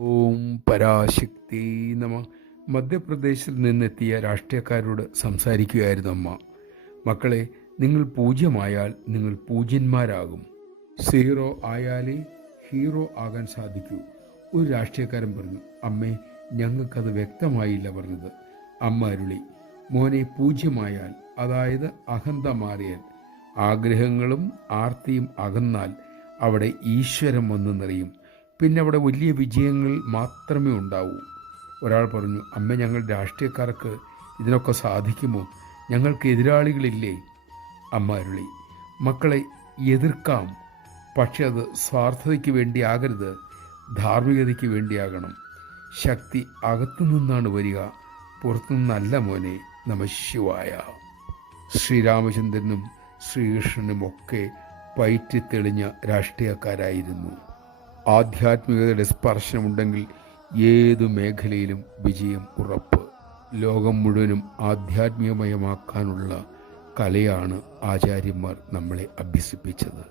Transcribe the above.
ഓം പരാശക്തി നമ. മധ്യപ്രദേശിൽ നിന്നെത്തിയ രാഷ്ട്രീയക്കാരോട് സംസാരിക്കുകയായിരുന്നു അമ്മ. മക്കളെ, നിങ്ങൾ പൂജ്യമായാൽ നിങ്ങൾ പൂജ്യന്മാരാകും. സീറോ ആയാലേ ഹീറോ ആകാൻ സാധിക്കൂ. ഒരു രാഷ്ട്രീയക്കാരൻ പറഞ്ഞു. അമ്മേ, ഞങ്ങൾക്കത് വ്യക്തമായില്ല പറഞ്ഞത്. അമ്മ അരുളി, മോനെ, പൂജ്യമായാൽ, അതായത് അഹന്ത മാറിയാൽ, ആഗ്രഹങ്ങളും ആർത്തിയും അകന്നാൽ അവിടെ ഈശ്വരം വന്ന് നിറയും. പിന്നെ അവിടെ വലിയ വിജയങ്ങൾ മാത്രമേ ഉണ്ടാവൂ. ഒരാൾ പറഞ്ഞു, അമ്മ, ഞങ്ങൾ രാഷ്ട്രീയക്കാർക്ക് ഇതിനൊക്കെ സാധിക്കുമോ? ഞങ്ങൾക്ക് എതിരാളികളില്ലേ? അമ്മ അരുളി, മക്കളെ, എതിർക്കാം, പക്ഷെ അത് സ്വാർത്ഥതയ്ക്ക് വേണ്ടിയാകരുത്, ധാർമ്മികതയ്ക്ക് വേണ്ടിയാകണം. ശക്തി അകത്തുനിന്നാണ് വരിക, പുറത്തുനിന്നല്ല മോനെ. നമഃശിവായ. ശ്രീരാമചന്ദ്രനും ശ്രീകൃഷ്ണനുമൊക്കെ പയറ്റിത്തെളിഞ്ഞ രാഷ്ട്രീയക്കാരായിരുന്നു. ആധ്യാത്മികതയുടെ സ്പർശനമുണ്ടെങ്കിൽ ഏതു മേഖലയിലും വിജയം ഉറപ്പ്. ലോകം മുഴുവനും ആധ്യാത്മികമയമാക്കാനുള്ള കലയാണ് ആചാര്യന്മാർ നമ്മളെ അഭ്യസിപ്പിച്ചത്.